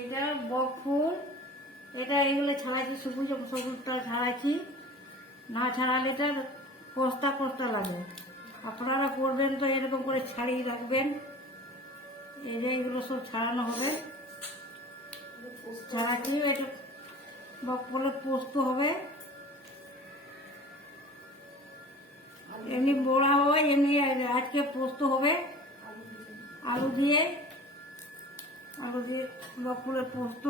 এটা বক ফুল, এটা এগুলো ছাড়াচ্ছি, সবুজ সবুজটা ছাড়াচ্ছি, না ছাড়ালে এটা কস্তা কস্তা লাগে। আপনারা করবেন তো এরকম করে ছাড়িয়ে রাখবেন। এই যে এগুলো সব ছাড়ানো হবে, ছাড়াচ্ছি। এটা বক ফুলের পোস্ত হবে, এমনি বড়া হয়, এমনি আজকে পোস্ত হবে আলু দিয়ে বক ফুলের পোস্ত।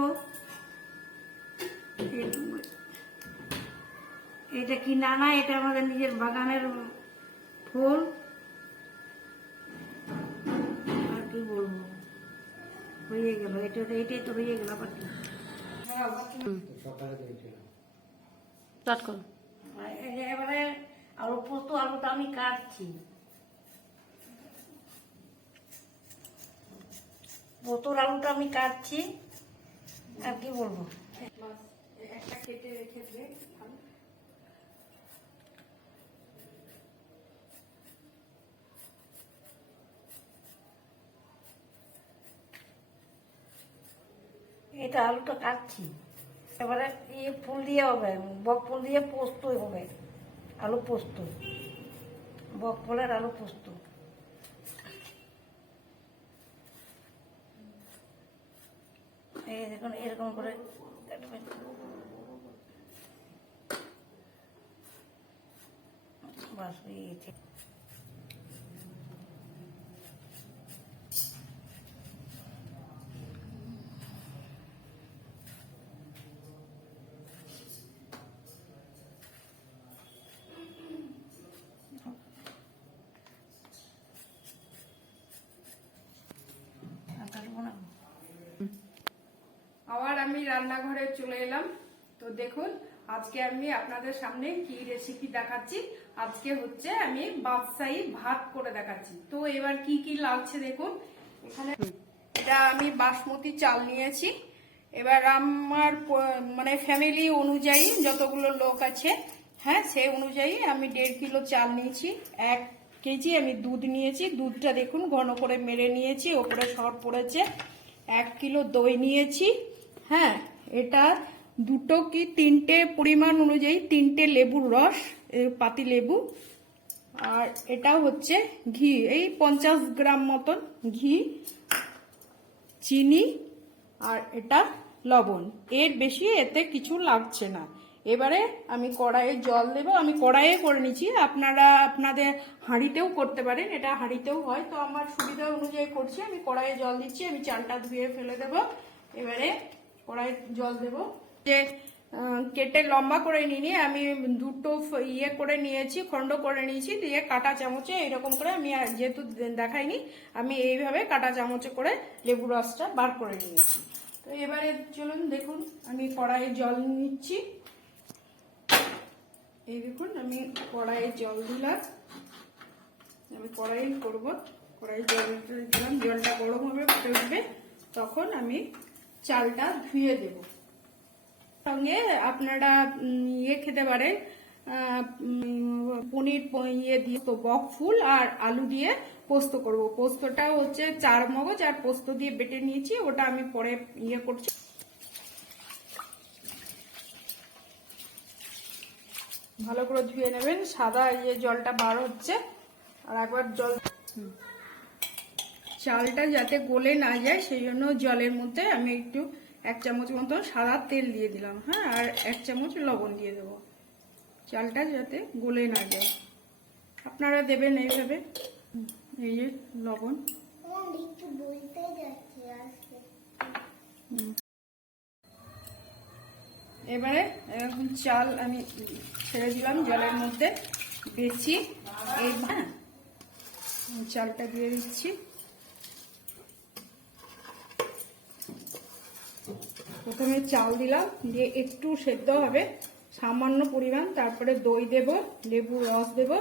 এটা কিনা না, এটা আমাদের নিজের বাগানের ফুল। আর কি বলবো, হয়ে গেল, এটাই তো হয়ে গেল। আবার কি এবারে আলু পোস্ত, আলুটা আমি কাটছি, পোস্তর আলুটা আমি কাটছি। আর কি বলবো, একটা কেটে রেখে দে। এটা আলুটা কাটছি, এবারে ফুল দিয়ে হবে, বক ফুল দিয়ে পোস্ত হবে, আলু পোস্ত, বক ফুলের আলু পোস্ত। এই দেখুন এরকম করে কাটবেন। বাস হয়ে গেছে। আবার আমি রান্নাঘরে চলে এলাম। তো দেখুন আজকে আমি আপনাদের সামনে কি রেসিপি দেখাচ্ছি। আজকে হচ্ছে আমি বাদশাহী ভাত করে দেখাচ্ছি। তো এবার কি কি লাগছে দেখুন। এখানে এটা আমি বাসমতি চাল নিয়েছি। এবার আমার মানে ফ্যামিলি অনুযায়ী যতগুলো লোক আছে, হ্যাঁ, সেই অনুযায়ী আমি 1.5 কিলো চাল নিয়েছি। 1 কেজি আমি দুধ নিয়েছি। দুধটা দেখুন ঘন করে মেরে নিয়েছি, ওপরে সর পড়েছে। 1 কিলো দই নিয়েছি। হ্যাঁ, এটা 2 কি 3টে পরিমাণ অনুযায়ী 3টে লেবুর রস, পাতি লেবু। আর এটা হচ্ছে ঘি, এই 50 গ্রাম মতন ঘি, চিনি, আর এটা লবণ। এর বেশি এতে কিছু লাগছে না। এবারে আমি কড়াইয়ে জল দেব। আমি কড়াইয়ে করে নিচ্ছি, আপনারা আপনাদের হাঁড়িতেও করতে পারেন, এটা হাঁড়িতেও হয়। তো আমার সুবিধা অনুযায়ী করছি। আমি কড়াইয়ে জল দিচ্ছি, আমি চালটা ধুয়ে ফেলে দেব। এবারে কড়াইয়ে জল দেব। যে কেটে লম্বা করে নিয়ে আমি 2টো ইয়ে করে নিয়েছি, খন্ড করে নিয়েছি, দিয়ে কাঁটা চামচে এরকম করে, আমি যেহেতু দেখাইনি, আমি এইভাবে কাঁটা চামচে করে লেবু রসটা বার করে নিয়েছি। তো এবারে চলুন দেখুন আমি কড়াইয়ে জল নিচ্ছি। এই দেখুন আমি কড়াইয়ে জল দিলাম। আমি কড়াই করবো, কড়াই জল দিলাম, জলটা গরম হবে, ফুটে উঠবে, তখন আমি চালটা ধুয়ে দেব। সঙ্গে আপনারা ইয়ে খেতে পারেন, পনির ইয়ে দিয়ে, তো বক ফুল আর আলু দিয়ে পোস্ত করব। পোস্তটা হচ্ছে 4 মগজ আর পোস্ত দিয়ে বেটে নিয়েছি, ওটা আমি পরে ইয়ে করছি। ভালো করে ধুয়ে নেবেন, সাদা ইয়ে জলটা বার হচ্ছে। আর একবার জল, চালটা যাতে গলে না যায় সেই জন্য জলের মধ্যে আমি একটু 1 চামচ মতো সাদা তেল দিয়ে দিলাম। হ্যাঁ, আর 1 চামচ লবণ দিয়ে দেবো, চালটা যাতে গলে না যায়। আপনারা দেবেন এইভাবে, এই যে লবণ। এবারে এরকম চাল আমি ছেড়ে দিলাম জলের মধ্যে বেশি। এই হ্যাঁ, চালটা দিয়ে দিচ্ছি। প্রথমে চাল দিলাম, দিয়ে একটু সেদ্ধ হবে সামান্য পরিমাণ, তারপরে দই দেব, লেবু রস দেব,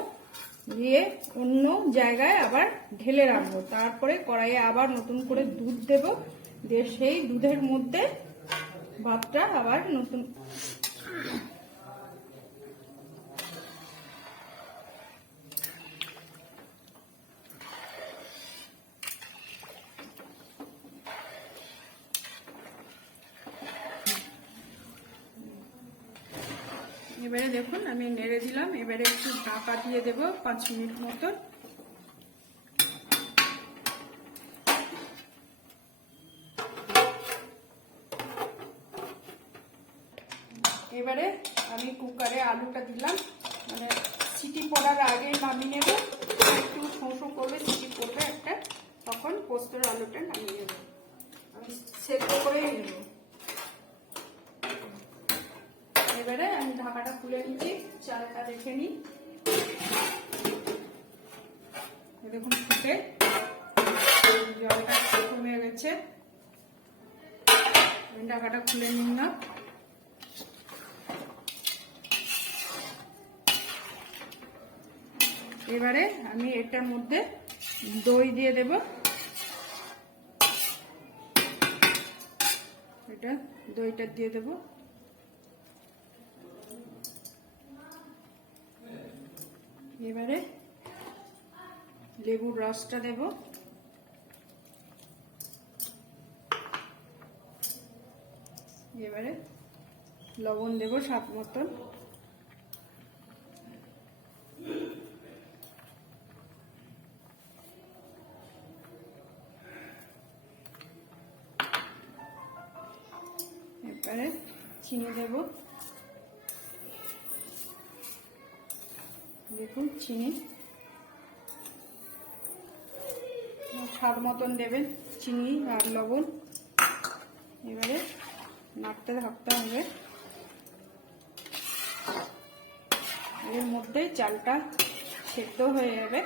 দিয়ে অন্য জায়গায় আবার ঢেলে রাখবো। তারপরে কড়াইয়ে আবার নতুন করে দুধ দেব, দিয়ে সেই দুধের মধ্যে ভাতটা আবার নতুন এবারে দেখুন আমি নেড়ে দিলাম, এবারে একটু ঢাকা দিয়ে দেবো 5 মিনিট মতো। এবারে আমি কুকারে আলুটা দিলাম, মানে সিটি পড়ার আগে নামিয়ে নেব, একটু শোঁ করবে, সিটি পড়বে একটা, তখন পোস্তর আলুটা নামিয়ে নেব, আমি সেদ্ধ করে নেব। এবারে আমি ঢাকাটা খুলে নিচ্ছি, চালটা রেখে নিই। দেখুন ফুটে জলটা কমে গেছে, ঢাকাটা খুলে নিলাম। এবারে আমি এটার মধ্যে দই দিয়ে দেব, এটা দইটা দিয়ে দেব। এবারে লেবুর রসটা দেব, এবারে লবণ দেব স্বাদ মতন। এবারে চিনি দেব, দেখুন চিনি স্বাদ মতন দেবেন, চিনি আর লবণ। এবারে নাড়তে থাকতে হবে, এর মধ্যে চালটা সেদ্ধ হয়ে যাবে।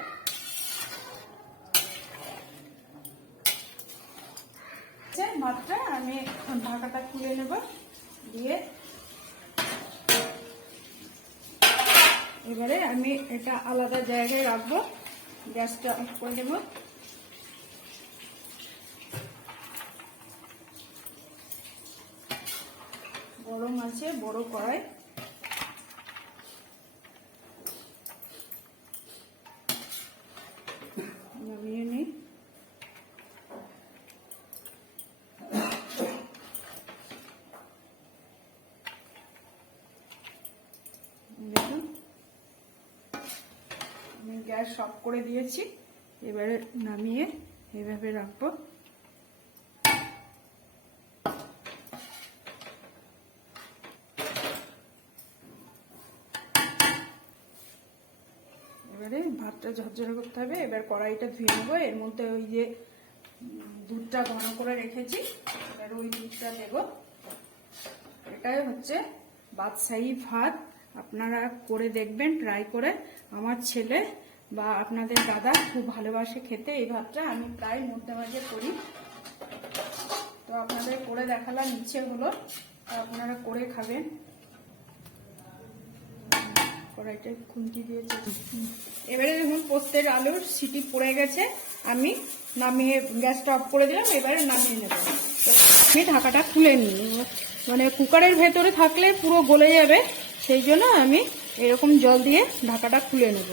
ভাতটা আমি ঢাকাটা খুলে নেব, দিয়ে এবারে আমি এটা আলাদা জায়গায় রাখবো, গ্যাসটা অফ করে দেব। গরম আছে বড় কড়াই, নামিয়ে নিই। দেখুন আমি গ্যাস অফ করে দিয়েছি, এবারে নামিয়ে এভাবে রাখবো। এবারে ভাতটা ঝরঝরে করতে হবে। এবার কড়াইটা ধুয়ে নেবো, এর মধ্যে ওই যে দুধটা ঘন করে রেখেছি, এবার ওই দুধটা দেব। এটাই হচ্ছে বাদশাহী ভাত, আপনারা করে দেখবেন, ট্রাই করে। আমার ছেলে বা আপনাদের দাদা খুব ভালোবাসে খেতে এই ভাতটা, আমি প্রায় মধ্যে মাঝে করি, তো আপনাদের করে দেখালাম, ইচ্ছে হলো আপনারা করে খাবেন। কড়াইটা খুন্তি দিয়েছে। এবারে দেখুন পোস্তের আলুর সিটি পড়ে গেছে, আমি নামিয়ে গ্যাসটা অফ করে দিলাম, এবারে নামিয়ে নেব। আমি ঢাকাটা খুলে নিই, মানে কুকারের ভেতরে থাকলে পুরো গলে যাবে, সেই জন্য আমি এরকম জল দিয়ে ঢাকাটা খুলে নেব।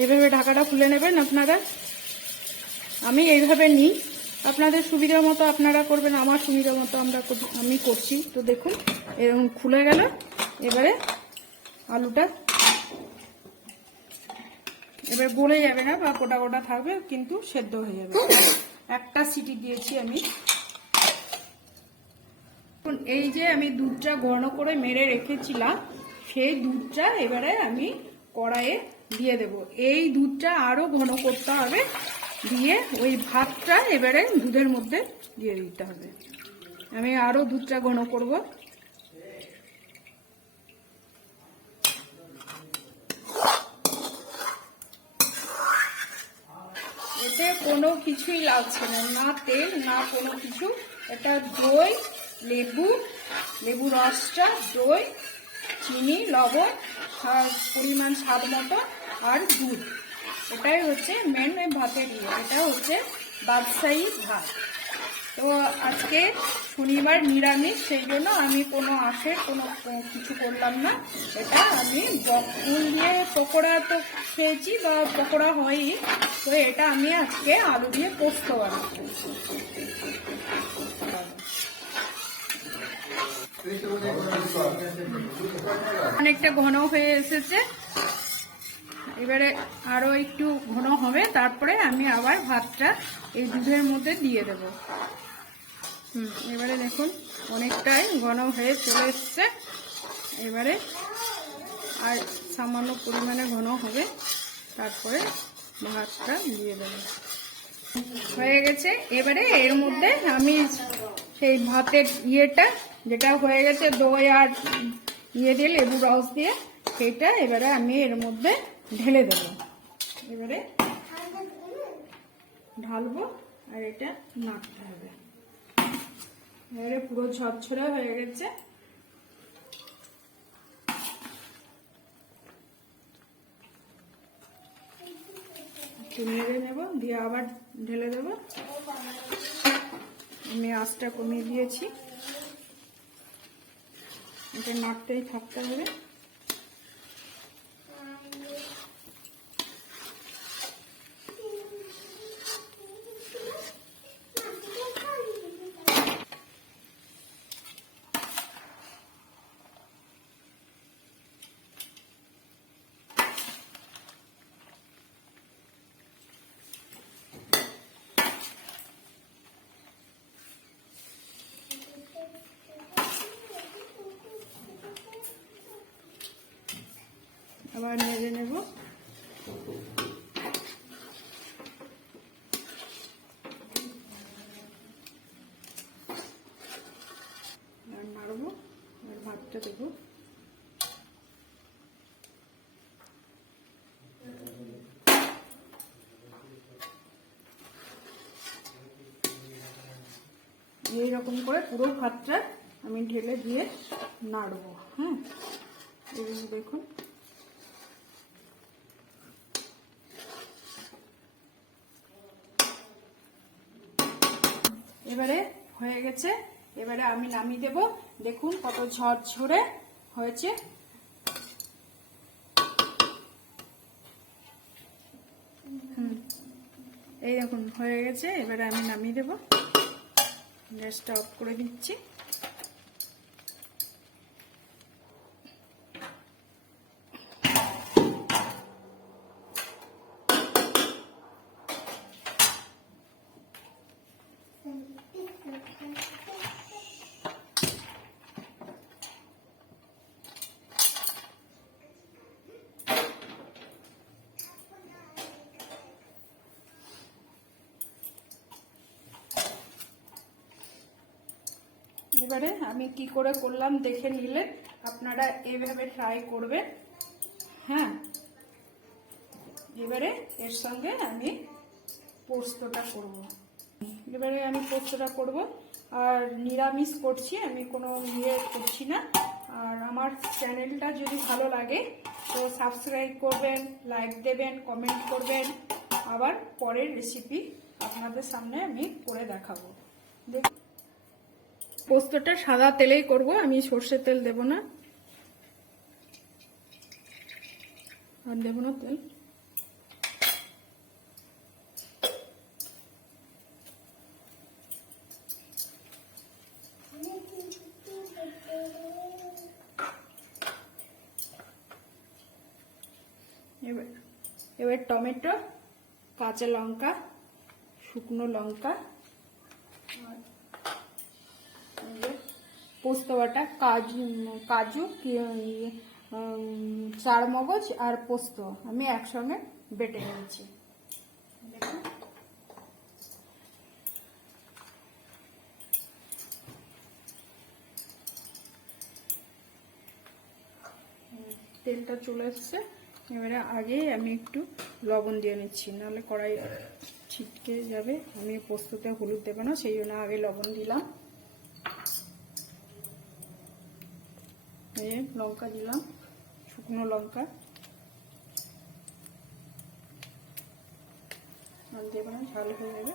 এইভাবে ঢাকাটা খুলে নেবেন আপনারা, আমি এইভাবে নিই, আপনাদের সুবিধা মতো আপনারা করবেন, আমার সুবিধা মতো আমি করছি। তো দেখুন এরকম খুলে গেল, এবারে আলুটা এবার গলে যাবে না বা গোটা গোটা থাকবে, কিন্তু সেদ্ধ হয়ে যাবে। একটা সিটি দিয়েছি আমি। এই যে আমি দুধটা ঘন করে মেরে রেখেছিলাম, সেই দুধটা এবারে আমি কড়াইয়ে দিয়ে দেব। এই দুধটা আরো ঘন করতে হবে, দিয়ে ওই ভাতটা এবারে দুধের মধ্যে দিয়ে দিতে হবে। আমি আরো দুধটা ঘন করব। এতে কোনো কিছুই লাগছে না, না তেল না কোনো কিছু, এটা দই, লেবু রসটা, দই, চিনি, লবণ, পরিমাণ স্বাদ মতো, আর দুধ, এটাই হচ্ছে মেন ভাতের ইয়ে। এটা হচ্ছে বাদশাহী ভাত। তো আজকে শনিবার নিরামিষ, সেই জন্য আমি কোনো আঁশের কোনো কিছু করলাম না। এটা আমি নুন দিয়ে পকোড়া তো খেয়েছি বা পকোড়া হয়ই, তো এটা আমি আজকে আলু দিয়ে পোস্ত বানাচ্ছি। অনেকটা ঘন হয়ে এসেছে, এবারে আরো একটু ঘন হবে, তারপরে আমি আবার ভাতটা এই দুধের মধ্যে দিয়ে দেব। এবারে দেখুন অনেকটাই ঘন হয়ে চলে এসছে, এবারে আর সামান্য পরিমাণে ঘন হবে, তারপরে ভাতটা দিয়ে দেব। হয়ে গেছে, এবারে এর মধ্যে আমি সেই ভাতের ইয়েটা যেটা হয়ে গেছে দই আর ইয়ে দিয়ে লেবু রস দিয়ে, সেটা এবারে আমি এর মধ্যে ঢেলে দেব। এবারে ঢালবো আর এটা নাড়তে হবে। এবারে পুরো ঝরঝরে হয়ে গেছে, নেড়ে নেব, দিয়ে আবার ঢেলে দেব। আমি আঁচটা কমিয়ে দিয়েছি, এটা নাড়তেই থাকতে হবে। আবার নেড়ে নেব। আর নাড়বো, আর ভাতটা দেবো। এইরকম করে পুরো ভাতটা আমি ঢেলে দিয়ে নাড়বো। হ্যাঁ, এইভাবে দেখুন। এবারে হয়ে গেছে, এবারে আমি নামিয়ে দেব। দেখুন কত ঝরঝরে হয়েছে। এই দেখুন হয়ে গেছে, এবারে আমি নামিয়ে দেব। গ্যাসটা অফ করে দিচ্ছি। এবারে আমি কি করে করলাম দেখে নিলে আপনারা এইভাবে ট্রাই করবেন। হ্যাঁ, এবারে এর সঙ্গে আমি পোস্তটা করব। এবারে আমি পোস্তটা করব, আর নিরামিষ করছি, আমি কোনো ইয়ে করছি না। আর আমার চ্যানেলটা যদি ভালো লাগে তো সাবস্ক্রাইব করবেন, লাইক দেবেন, কমেন্ট করবেন। আবার পরের রেসিপি আপনাদের সামনে আমি করে দেখাবো। পোস্তটা সাদা তেলেই করব, আমি সর্ষের তেল দেব না, আর দেব না তেল। এবার টমেটো, কাঁচা লঙ্কা, শুকনো লঙ্কা, পোস্ত বাটা, কাজু, চারমগজ আর পোস্ত আমি একসঙ্গে বেটে নিয়েছি। দেখুন তেলটা চলে এসছে। এবারে আগে আমি একটু লবণ দিয়ে নিচ্ছি, নাহলে কড়াই ছিটকে যাবে। আমি পোস্ততে হলুদ দেবো না, সেই জন্য আগে লবণ দিলাম। লঙ্কা দিলাম, শুকনো লঙ্কা, আর দেবো না, ঝাল হয়ে যাবে।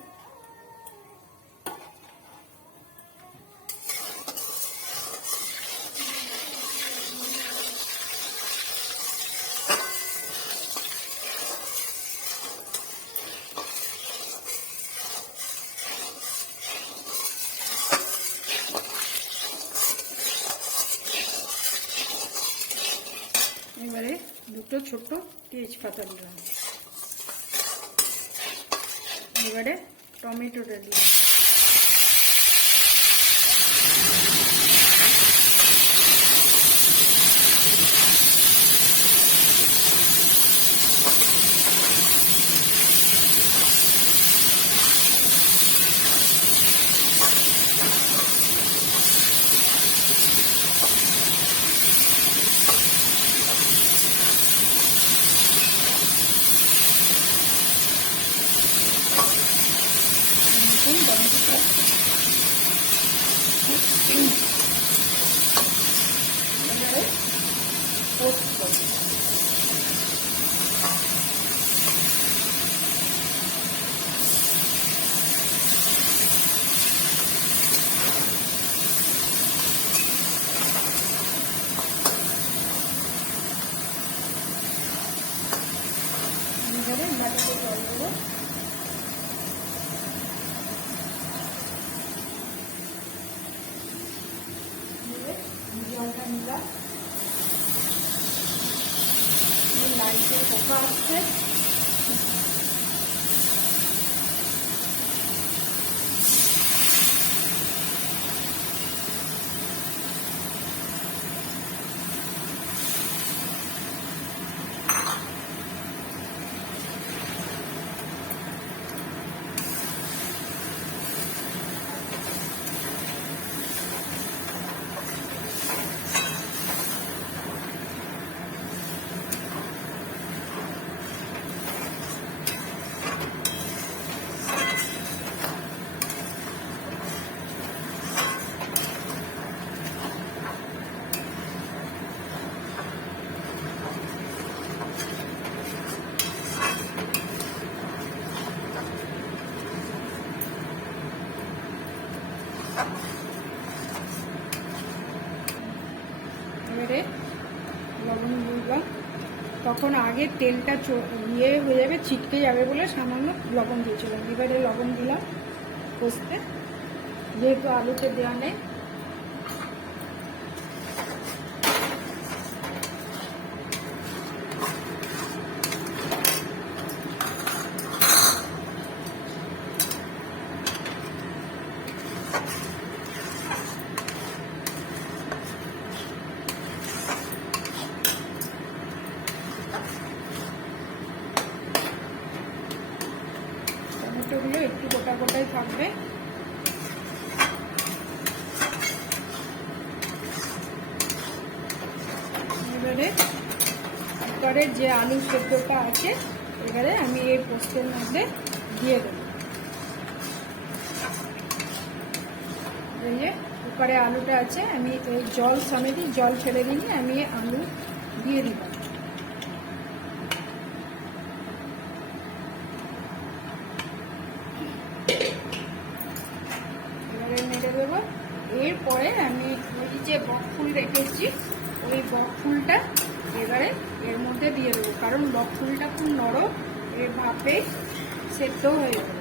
ছোট তেজপাতা দিলাম। এবারে টমেটোটা দিলাম। জলটা নিলাম, লাইটে পোকা আসছে। এবারে লবণ দিলাম, তখন আগে তেলটা ইয়ে হয়ে যাবে, ছিটকে যাবে বলে সামান্য লবণ দিয়েছিলাম। এবারে লবণ দিলাম কষতে, যেহেতু আলুতে দেওয়া নেই। টমেটোগুলো একটু গোটা গোটাই থাকবে। এবারে কুকারের যে আলু সেদ্ধটা আছে এবারে আমি এই পোস্তের মধ্যে দিয়ে দেবো। এই যে কুকারে আলুটা আছে, আমি এই জল সমেত জল ফেলে দিই, আমি আলু দিয়ে দিলাম। নেড়ে দেবো। এরপরে আমি ওই যে বকফুল রেখেছি ওই বকফুলটা এবারে এর মধ্যে দিয়ে দেবো, কারণ বকফুলটা খুব নরম, এর ভাপে সেদ্ধ হয়ে যাবে।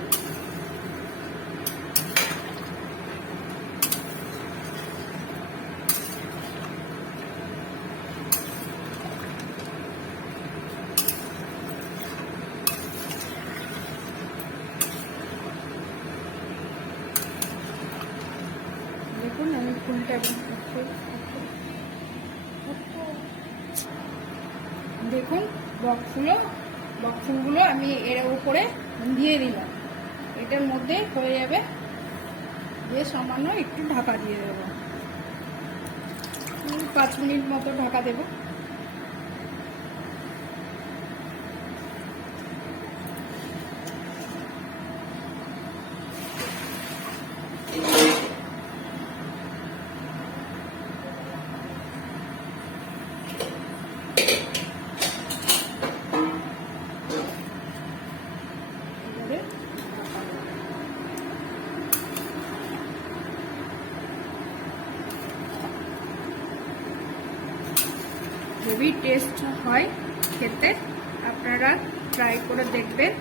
দেখুন আমি ফুলটা দেখুন বকফুলগুলো আমি এর উপরে দিয়ে দিলাম। এটার মধ্যে হয়ে যাবে, দিয়ে সামান্য একটু ঢাকা দিয়ে দেবো, 5 মিনিট মতো ঢাকা দেবো। খুবই টেস্ট হয় খেতে, আপনারা ট্রাই করে দেখবেন।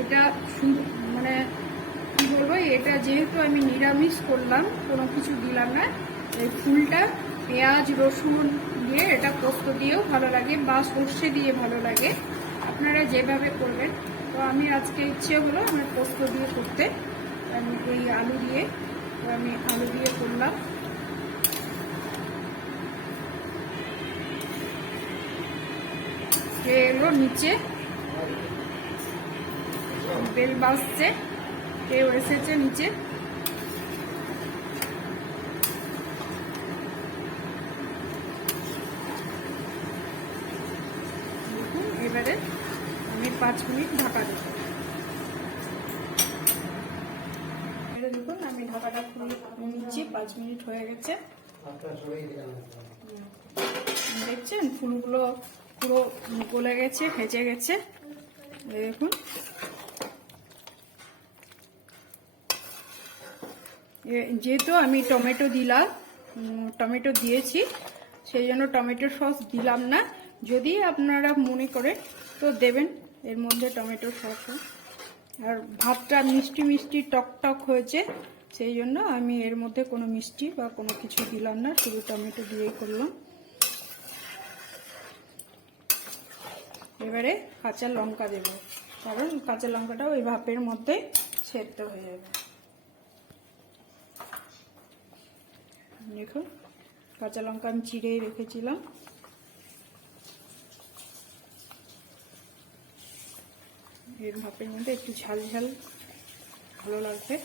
এটা মানে কি বলবো, এটা যেহেতু আমি নিরামিষ করলাম, কোনো কিছু দিলাম না, এই ফুলটা পেঁয়াজ রসুন দিয়ে, এটা পোস্ত দিয়েও ভালো লাগে বা সর্ষে দিয়ে ভালো লাগে, আপনারা যেভাবে করবেন। তো আমি আজকে ইচ্ছে হলো আমার পোস্ত দিয়ে করতে, আমি এই আলু দিয়ে, তো আমি আলু দিয়ে করলাম। এলো নিচে বেল বাজছে, কেউ এসেছে নিচে। এবারে আমি 5 মিনিট ঢাকা দেব। এবারে দেখুন আমি ঢাকাটা খুলে নিচ্ছি, 5 মিনিট হয়ে গেছে। দেখছেন ফুলগুলো পুরো গলে গেছে, ভেজে গেছে। দেখুন যেহেতু আমি টমেটো দিলাম, টমেটো দিয়েছি, সেই জন্য টমেটো সস দিলাম না। যদি আপনারা মনে করেন তো দেবেন এর মধ্যে টমেটো সস। আর ভাতটা মিষ্টি মিষ্টি টক টক হয়েছে, সেই জন্য আমি এর মধ্যে কোনো মিষ্টি বা কোনো কিছু দিলাম না, শুধু টমেটো দিয়েই করলাম। এবারে কাঁচা লঙ্কা দেব, কারণ কাঁচা লঙ্কাটাও ওই ভাপের মধ্যে সেদ্ধ হয়ে যাবে। দেখুন কাঁচা লঙ্কা আমি চিড়েই রেখেছিলাম। এর ভাপের মধ্যে একটু ঝাল ঝাল ভালো লাগবে।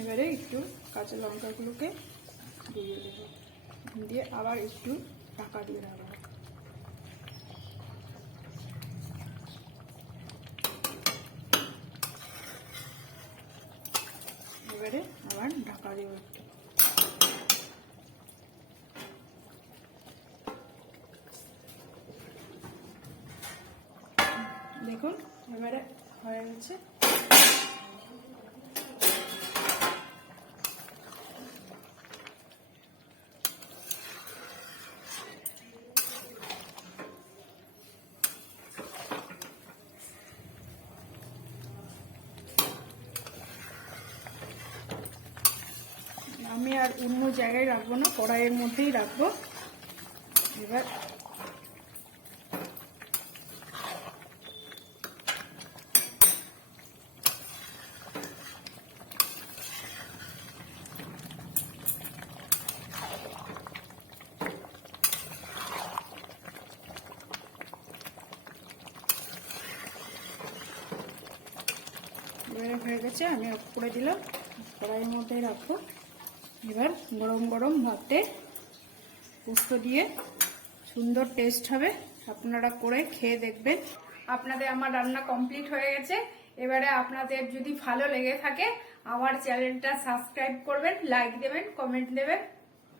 এবারে একটু কাঁচা লঙ্কাগুলোকে দিয়ে দেব, দিয়ে আবার একটু ঢাকা দিয়ে রাখবো। এবারে আবার ঢাকা দেব একটু। দেখুন এবারে হয়ে গেছে। আমি আর অন্য জায়গায় রাখবো না, কড়াইয়ের মধ্যেই রাখবো। এবার হয়ে গেছে, আমি অফ করে দিলাম, কড়াইয়ের মধ্যেই রাখবো। এবার গরম গরম ভাতে পোস্ত দিয়ে সুন্দর টেস্ট হবে, আপনারা করে খেয়ে দেখবেন। আপনাদের আমার রান্না কমপ্লিট হয়ে গেছে। এবারে আপনাদের যদি ভালো লেগে থাকে আমার চ্যানেলটা সাবস্ক্রাইব করবেন, লাইক দেবেন, কমেন্ট দেবেন।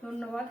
ধন্যবাদ।